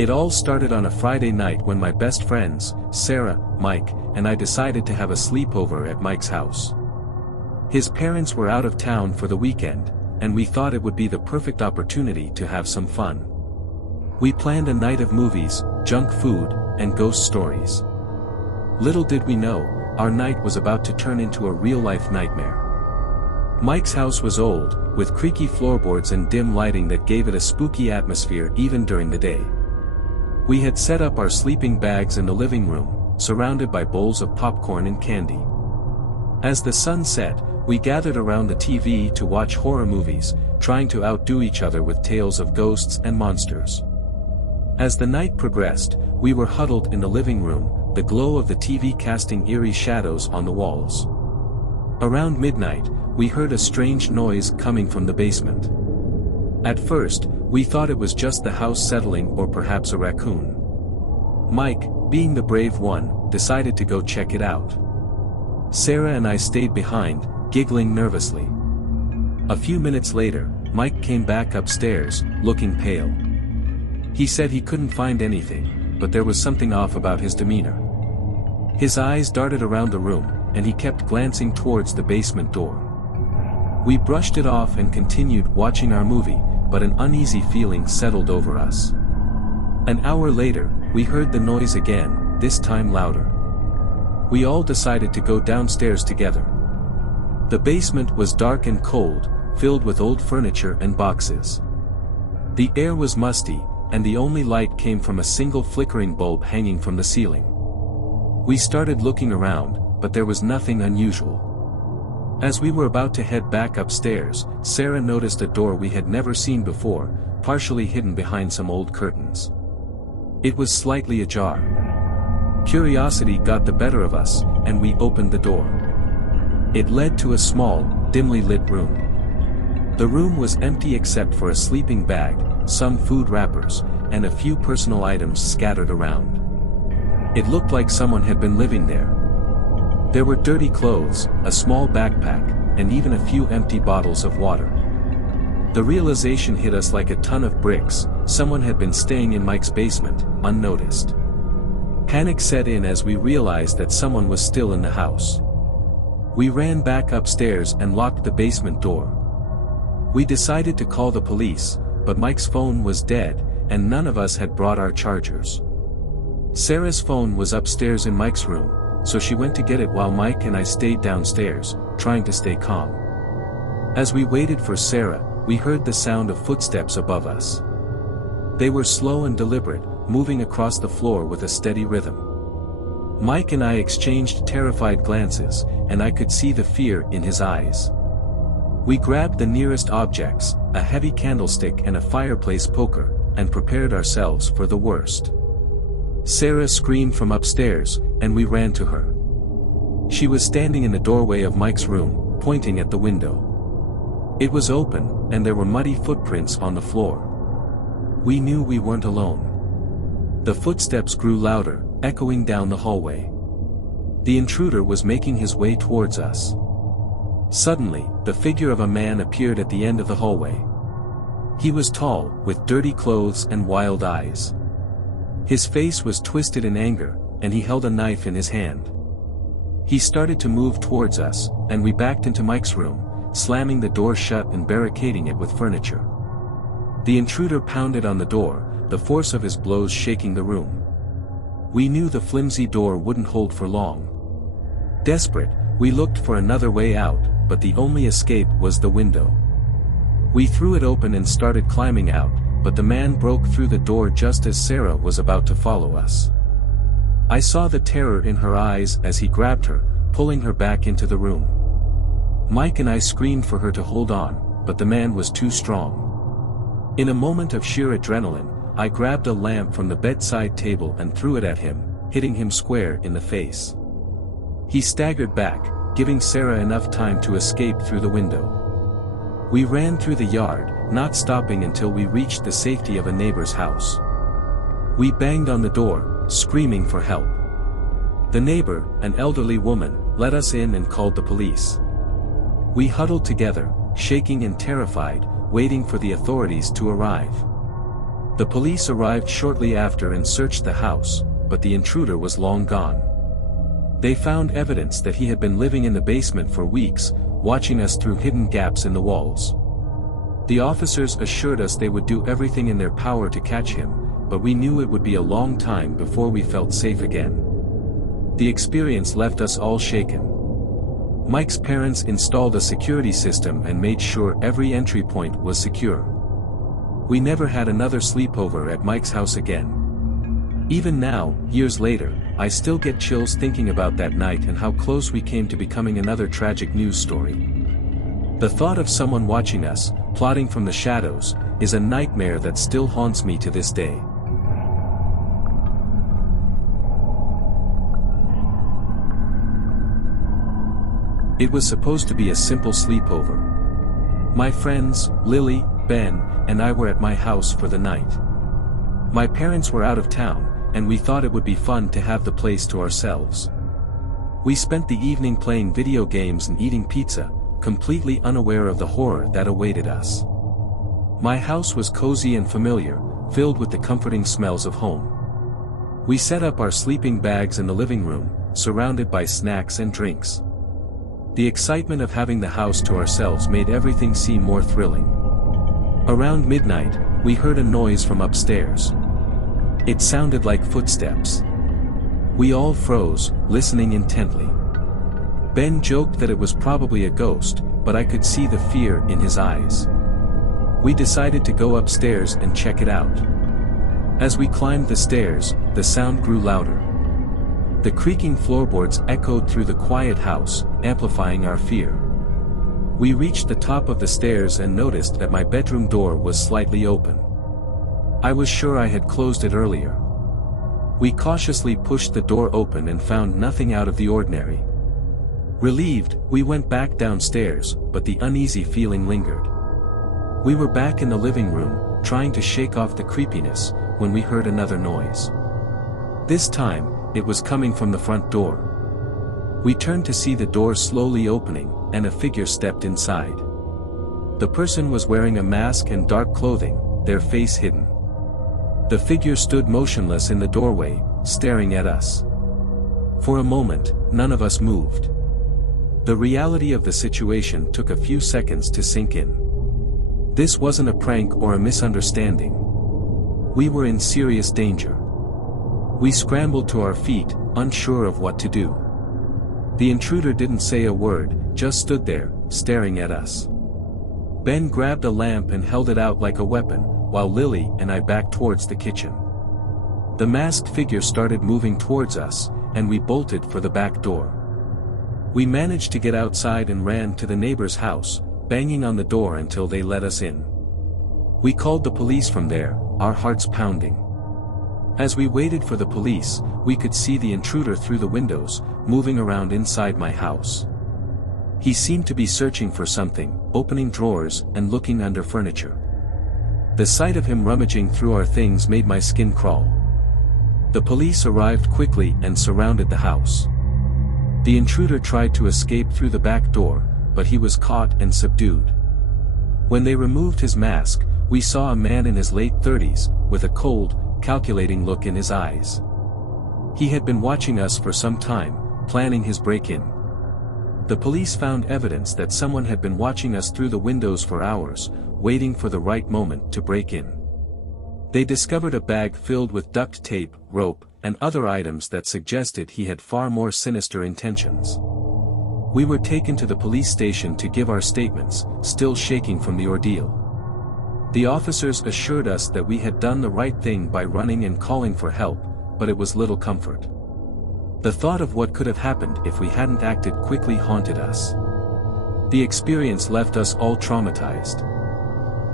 It all started on a Friday night when my best friends, Sarah, Mike, and I decided to have a sleepover at Mike's house. His parents were out of town for the weekend, and we thought it would be the perfect opportunity to have some fun. We planned a night of movies, junk food, and ghost stories. Little did we know, our night was about to turn into a real-life nightmare. Mike's house was old, with creaky floorboards and dim lighting that gave it a spooky atmosphere even during the day. We had set up our sleeping bags in the living room, surrounded by bowls of popcorn and candy. As the sun set, we gathered around the TV to watch horror movies, trying to outdo each other with tales of ghosts and monsters. As the night progressed, we were huddled in the living room, the glow of the TV casting eerie shadows on the walls. Around midnight, we heard a strange noise coming from the basement. At first, we thought it was just the house settling or perhaps a raccoon. Mike, being the brave one, decided to go check it out. Sarah and I stayed behind, giggling nervously. A few minutes later, Mike came back upstairs, looking pale. He said he couldn't find anything, but there was something off about his demeanor. His eyes darted around the room, and he kept glancing towards the basement door. We brushed it off and continued watching our movie, but an uneasy feeling settled over us. An hour later, we heard the noise again, this time louder. We all decided to go downstairs together. The basement was dark and cold, filled with old furniture and boxes. The air was musty, and the only light came from a single flickering bulb hanging from the ceiling. We started looking around, but there was nothing unusual. As we were about to head back upstairs, Sarah noticed a door we had never seen before, partially hidden behind some old curtains. It was slightly ajar. Curiosity got the better of us, and we opened the door. It led to a small, dimly lit room. The room was empty except for a sleeping bag, some food wrappers, and a few personal items scattered around. It looked like someone had been living there. There were dirty clothes, a small backpack, and even a few empty bottles of water. The realization hit us like a ton of bricks, someone had been staying in Mike's basement, unnoticed. Panic set in as we realized that someone was still in the house. We ran back upstairs and locked the basement door. We decided to call the police, but Mike's phone was dead, and none of us had brought our chargers. Sarah's phone was upstairs in Mike's room, so she went to get it while Mike and I stayed downstairs, trying to stay calm. As we waited for Sarah, we heard the sound of footsteps above us. They were slow and deliberate, moving across the floor with a steady rhythm. Mike and I exchanged terrified glances, and I could see the fear in his eyes. We grabbed the nearest objects, a heavy candlestick and a fireplace poker, and prepared ourselves for the worst. Sarah screamed from upstairs, and we ran to her. She was standing in the doorway of Mike's room, pointing at the window. It was open, and there were muddy footprints on the floor. We knew we weren't alone. The footsteps grew louder, echoing down the hallway. The intruder was making his way towards us. Suddenly, the figure of a man appeared at the end of the hallway. He was tall, with dirty clothes and wild eyes. His face was twisted in anger, and he held a knife in his hand. He started to move towards us, and we backed into Mike's room, slamming the door shut and barricading it with furniture. The intruder pounded on the door, the force of his blows shaking the room. We knew the flimsy door wouldn't hold for long. Desperate, we looked for another way out, but the only escape was the window. We threw it open and started climbing out, but the man broke through the door just as Sarah was about to follow us. I saw the terror in her eyes as he grabbed her, pulling her back into the room. Mike and I screamed for her to hold on, but the man was too strong. In a moment of sheer adrenaline, I grabbed a lamp from the bedside table and threw it at him, hitting him square in the face. He staggered back, giving Sarah enough time to escape through the window. We ran through the yard, not stopping until we reached the safety of a neighbor's house. We banged on the door, screaming for help. The neighbor, an elderly woman, let us in and called the police. We huddled together, shaking and terrified, waiting for the authorities to arrive. The police arrived shortly after and searched the house, but the intruder was long gone. They found evidence that he had been living in the basement for weeks, watching us through hidden gaps in the walls. The officers assured us they would do everything in their power to catch him, but we knew it would be a long time before we felt safe again. The experience left us all shaken. Mike's parents installed a security system and made sure every entry point was secure. We never had another sleepover at Mike's house again. Even now, years later, I still get chills thinking about that night and how close we came to becoming another tragic news story. The thought of someone watching us, plotting from the shadows, is a nightmare that still haunts me to this day. It was supposed to be a simple sleepover. My friends, Lily, Ben, and I were at my house for the night. My parents were out of town, and we thought it would be fun to have the place to ourselves. We spent the evening playing video games and eating pizza, completely unaware of the horror that awaited us. My house was cozy and familiar, filled with the comforting smells of home. We set up our sleeping bags in the living room, surrounded by snacks and drinks. The excitement of having the house to ourselves made everything seem more thrilling. Around midnight, we heard a noise from upstairs. It sounded like footsteps. We all froze, listening intently. Ben joked that it was probably a ghost, but I could see the fear in his eyes. We decided to go upstairs and check it out. As we climbed the stairs, the sound grew louder. The creaking floorboards echoed through the quiet house, amplifying our fear. We reached the top of the stairs and noticed that my bedroom door was slightly open. I was sure I had closed it earlier. We cautiously pushed the door open and found nothing out of the ordinary. Relieved, we went back downstairs, but the uneasy feeling lingered. We were back in the living room, trying to shake off the creepiness, when we heard another noise. This time, it was coming from the front door. We turned to see the door slowly opening, and a figure stepped inside. The person was wearing a mask and dark clothing, their face hidden. The figure stood motionless in the doorway, staring at us. For a moment, none of us moved. The reality of the situation took a few seconds to sink in. This wasn't a prank or a misunderstanding. We were in serious danger. We scrambled to our feet, unsure of what to do. The intruder didn't say a word, just stood there, staring at us. Ben grabbed a lamp and held it out like a weapon, while Lily and I backed towards the kitchen. The masked figure started moving towards us, and we bolted for the back door. We managed to get outside and ran to the neighbor's house, banging on the door until they let us in. We called the police from there, our hearts pounding. As we waited for the police, we could see the intruder through the windows, moving around inside my house. He seemed to be searching for something, opening drawers and looking under furniture. The sight of him rummaging through our things made my skin crawl. The police arrived quickly and surrounded the house. The intruder tried to escape through the back door, but he was caught and subdued. When they removed his mask, we saw a man in his late 30s, with a cold, calculating look in his eyes. He had been watching us for some time, planning his break-in. The police found evidence that someone had been watching us through the windows for hours, waiting for the right moment to break in. They discovered a bag filled with duct tape, rope, and other items that suggested he had far more sinister intentions. We were taken to the police station to give our statements, still shaking from the ordeal. The officers assured us that we had done the right thing by running and calling for help, but it was little comfort. The thought of what could have happened if we hadn't acted quickly haunted us. The experience left us all traumatized.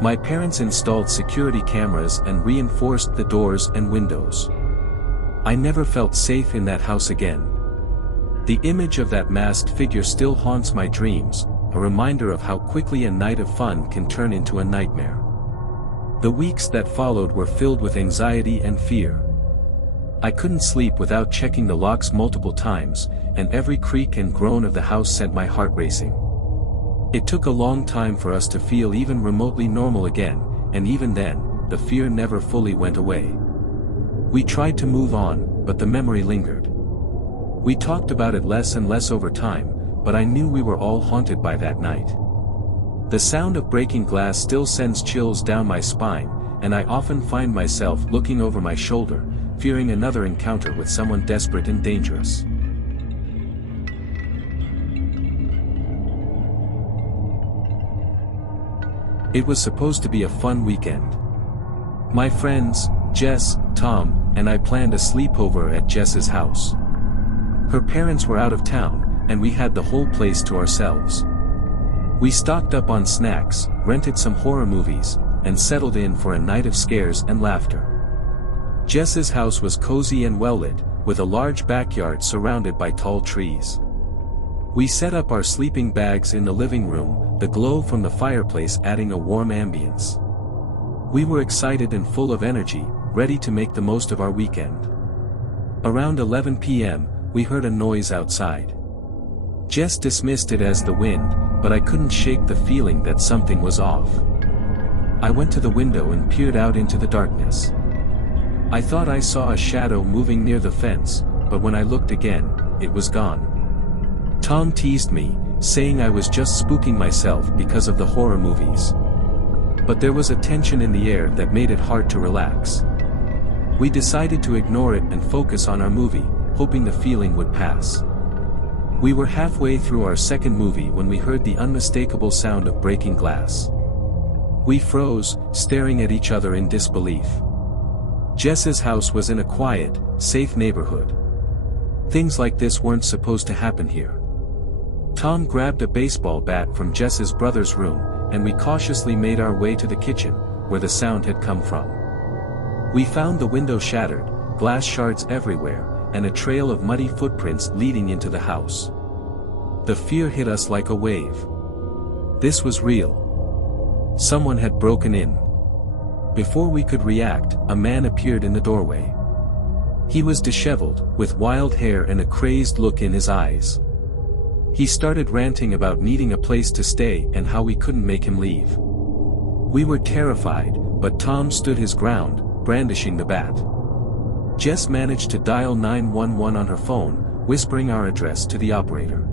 My parents installed security cameras and reinforced the doors and windows. I never felt safe in that house again. The image of that masked figure still haunts my dreams, a reminder of how quickly a night of fun can turn into a nightmare. The weeks that followed were filled with anxiety and fear. I couldn't sleep without checking the locks multiple times, and every creak and groan of the house sent my heart racing. It took a long time for us to feel even remotely normal again, and even then, the fear never fully went away. We tried to move on, but the memory lingered. We talked about it less and less over time, but I knew we were all haunted by that night. The sound of breaking glass still sends chills down my spine, and I often find myself looking over my shoulder, fearing another encounter with someone desperate and dangerous. It was supposed to be a fun weekend. My friends, Jess, Tom, and I planned a sleepover at Jess's house. Her parents were out of town, and we had the whole place to ourselves. We stocked up on snacks, rented some horror movies, and settled in for a night of scares and laughter. Jess's house was cozy and well-lit, with a large backyard surrounded by tall trees. We set up our sleeping bags in the living room, the glow from the fireplace adding a warm ambience. We were excited and full of energy, ready to make the most of our weekend. Around 11 p.m., we heard a noise outside. Jess dismissed it as the wind, but I couldn't shake the feeling that something was off. I went to the window and peered out into the darkness. I thought I saw a shadow moving near the fence, but when I looked again, it was gone. Tom teased me, saying I was just spooking myself because of the horror movies. But there was a tension in the air that made it hard to relax. We decided to ignore it and focus on our movie, hoping the feeling would pass. We were halfway through our second movie when we heard the unmistakable sound of breaking glass. We froze, staring at each other in disbelief. Jess's house was in a quiet, safe neighborhood. Things like this weren't supposed to happen here. Tom grabbed a baseball bat from Jess's brother's room, and we cautiously made our way to the kitchen, where the sound had come from. We found the window shattered, glass shards everywhere, and a trail of muddy footprints leading into the house. The fear hit us like a wave. This was real. Someone had broken in. Before we could react, a man appeared in the doorway. He was disheveled, with wild hair and a crazed look in his eyes. He started ranting about needing a place to stay and how we couldn't make him leave. We were terrified, but Tom stood his ground, brandishing the bat. Jess managed to dial 911 on her phone, whispering our address to the operator.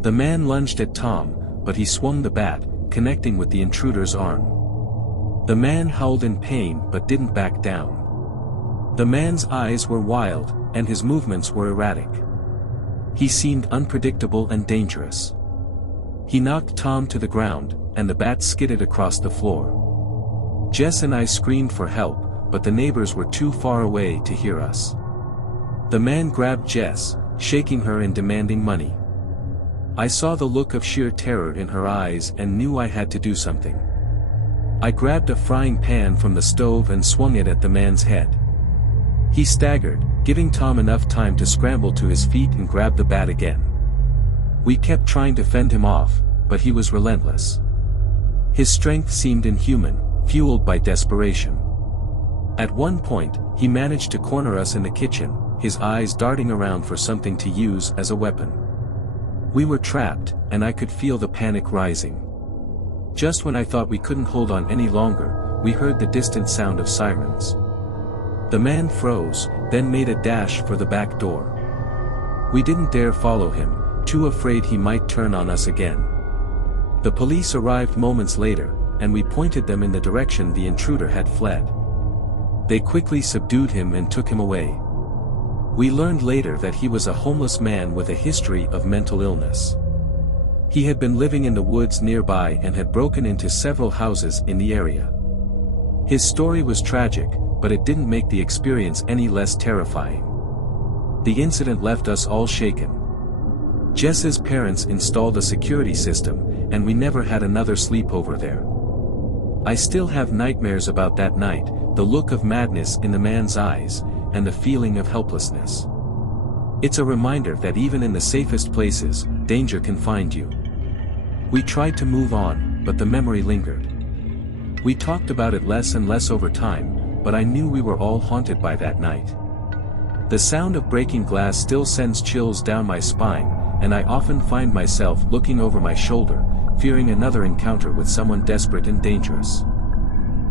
The man lunged at Tom, but he swung the bat, connecting with the intruder's arm. The man howled in pain but didn't back down. The man's eyes were wild, and his movements were erratic. He seemed unpredictable and dangerous. He knocked Tom to the ground, and the bat skidded across the floor. Jess and I screamed for help, but the neighbors were too far away to hear us. The man grabbed Jess, shaking her and demanding money. I saw the look of sheer terror in her eyes and knew I had to do something. I grabbed a frying pan from the stove and swung it at the man's head. He staggered, giving Tom enough time to scramble to his feet and grab the bat again. We kept trying to fend him off, but he was relentless. His strength seemed inhuman, fueled by desperation. At one point, he managed to corner us in the kitchen, his eyes darting around for something to use as a weapon. We were trapped, and I could feel the panic rising. Just when I thought we couldn't hold on any longer, we heard the distant sound of sirens. The man froze, then made a dash for the back door. We didn't dare follow him, too afraid he might turn on us again. The police arrived moments later, and we pointed them in the direction the intruder had fled. They quickly subdued him and took him away. We learned later that he was a homeless man with a history of mental illness. He had been living in the woods nearby and had broken into several houses in the area. His story was tragic, but it didn't make the experience any less terrifying. The incident left us all shaken. Jess's parents installed a security system, and we never had another sleepover there. I still have nightmares about that night, the look of madness in the man's eyes, and the feeling of helplessness. It's a reminder that even in the safest places, danger can find you. We tried to move on, but the memory lingered. We talked about it less and less over time, but I knew we were all haunted by that night. The sound of breaking glass still sends chills down my spine, and I often find myself looking over my shoulder, fearing another encounter with someone desperate and dangerous.